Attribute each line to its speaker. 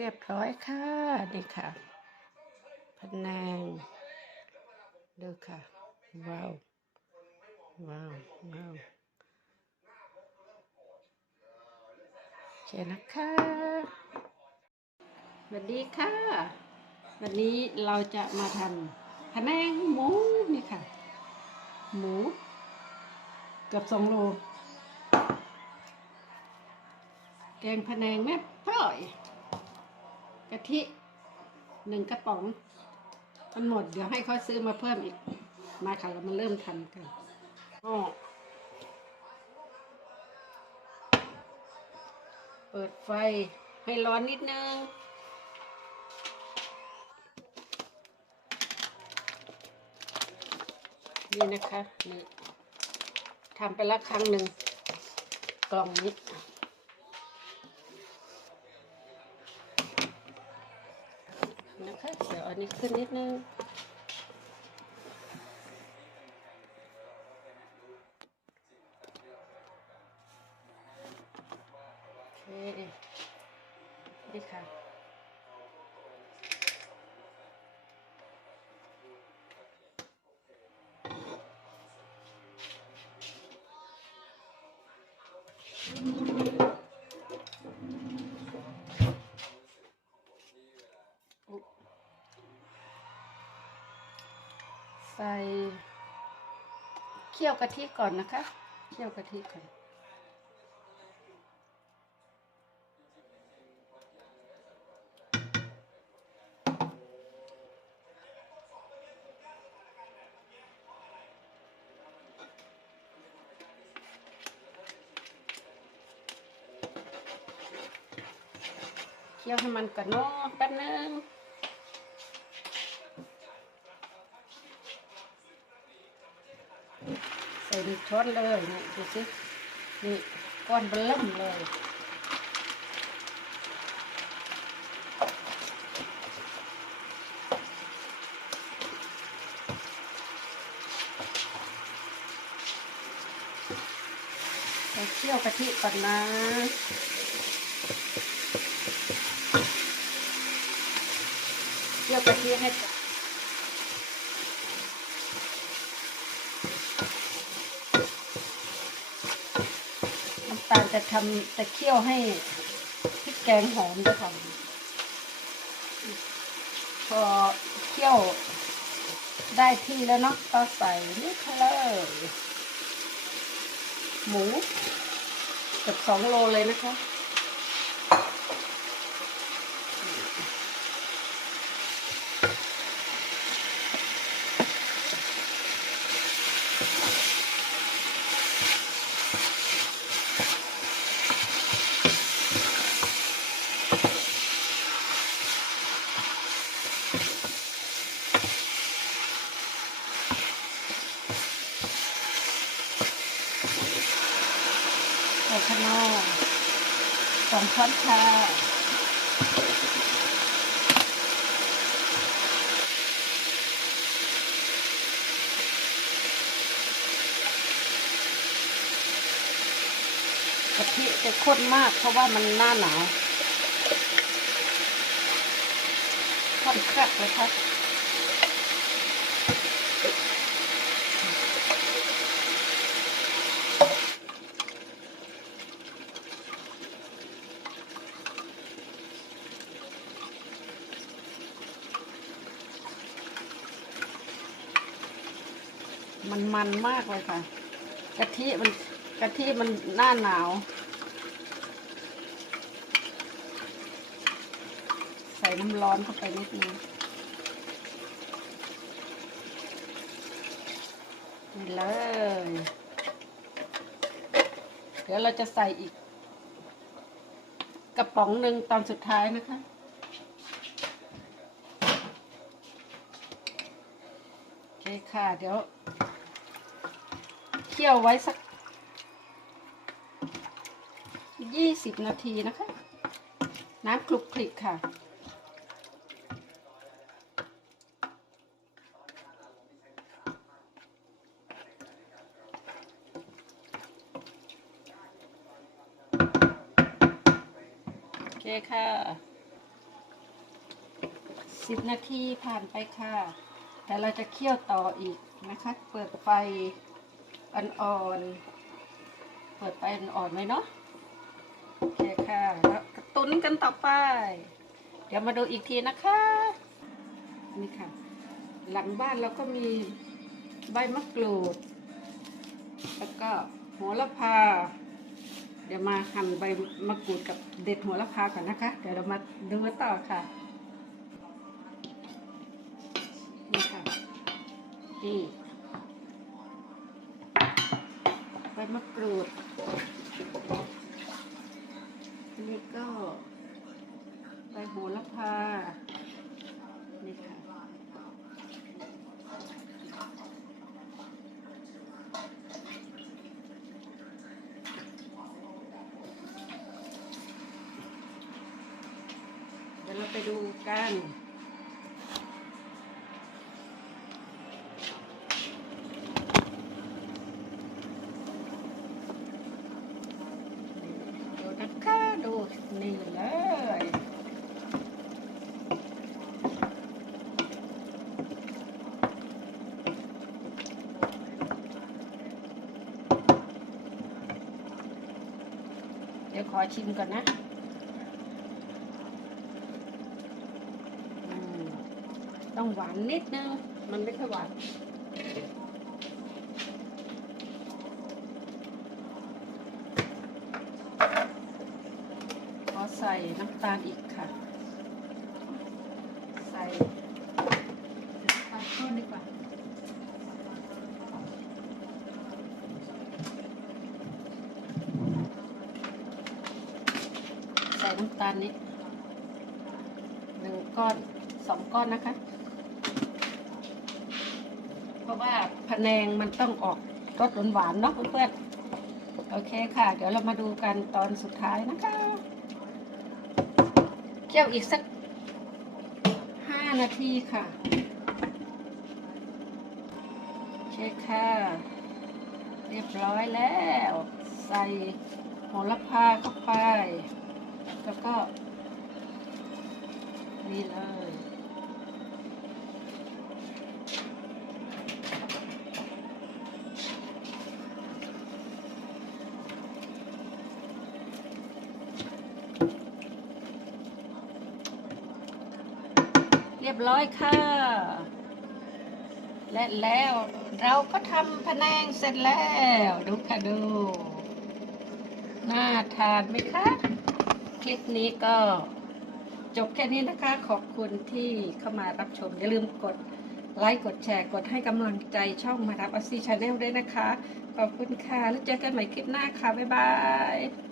Speaker 1: เรียบร้อยค่ะนี่ค่ะพะแนงดูค่ะ ว้าว ว้าว ว้าวโอเคนะคะสวัสดีค่ะ วันนี้เราจะมาทำพะแนงหมูนี่ค่ะ หมูเกือบสองโล แกงพะแนงแม่พร่อย กะทิหนึ่งกระป๋องมันหมดเดี๋ยวให้เขาซื้อมาเพิ่มอีก มาค่ะเรามาเริ่มทำกันเปิดไฟให้ร้อนนิดนึงนี่นะคะนี่ทำไปล้วครั้งหนึ่งกล่องนี้ นะคะ เดี๋ยวอันนี้ขึ้นนิดนึงโอเคนี่ค่ะ ใส่เคี่ยวกะทิก่อนนะคะเคี่ยวกะทิก่อนเคี่ยวให้มันกระนอกแป๊บนึง ใส่หนึ่งช้อนเลยนี่ดูสินี่ก้อนเบลล่มเลยเคี่ยวกะทิก่อนนะเคี่ยวกะทิให้ ตาลจะทำจะเคี่ยวให้พริกแกงหอมด้วยค่ะพอเคี่ยวได้ที่แล้วเนาะก็ใส่นี่เลยหมูเกือบสองโลเลยนะคะ ใส่ขนอสองช้อนชาะทิจะข้นมากเพราะว่ามันหน้าหนาวข้นแครกเลยครับ มันมันมากเลยค่ะกะทิมันกะทิมันหน้าหนาว ใส่น้ำร้อนเข้าไปนิดนึงนี่เลย เดี๋ยวเราจะใส่อีก กระป๋องหนึ่งตอนสุดท้ายนะคะโอเคค่ะ เดี๋ยว คี่ยวไว้สักยี่สิบนาทีนะคะ น้ำคลุกคลิกค่ะ โอเคค่ะสิบนาทีผ่านไปค่ะ แต่เราจะเคี่ยวต่ออีกนะคะ เปิดไฟ อ่อนๆ เปิดไฟอ่อนๆไว้เนาะโอเคค่ะ แล้วก็ตุนกันต่อไป เดี๋ยวมาดูอีกทีนะคะ นี่ค่ะ หลังบ้านเราก็มีใบมะกรูด แล้วก็โหัวละพา เดี๋ยวมาหั่นใบมะกรูดกับเด็ดหัวละพาก่อนนะคะ เดี๋ยวเรามาดูต่อค่ะนี่ค่ะนี่ใบมะกรูด อันนี้ก็ใบโหระพา นี่ค่ะ เดี๋ยวเราไปดูกัน ดูนะคะดูนี่เลย เดี๋ยว ขอชิมก่อนนะต้องหวานนิดนึง มันไม่ค่อยหวานขอใส่น้ำตาลอีกค่ะ ใส่น้ำตาลก้นดีกว่า น้ำตาลนี้หนึ่งก้อนสองก้อนนะคะ เพราะว่าพะแนงมันต้องออกรสหวานๆเนาะเพื่อนๆโอเคค่ะ เดี๋ยวเรามาดูกันตอนสุดท้ายนะคะเคี่ยวอีกสักห้านาทีค่ะโอเคค่ะ เรียบร้อยแล้ว ใส่โหระพาเข้าไป แล้วก็นี่เลยเรียบร้อยค่ะ และแล้วเราก็ทำพะแนงเสร็จแล้ว ดูค่ะดู น่าทานไหมคะ คลิปนี้ก็จบแค่นี้นะคะ ขอบคุณที่เข้ามารับชม อย่าลืมกดไลค์ กดแชร์ กดให้กำลังใจช่องมารับอซีชาแนลด้วยนะคะ ขอบคุณค่ะ แล้วเจอกันใหม่คลิปหน้าค่ะ บ๊ายบาย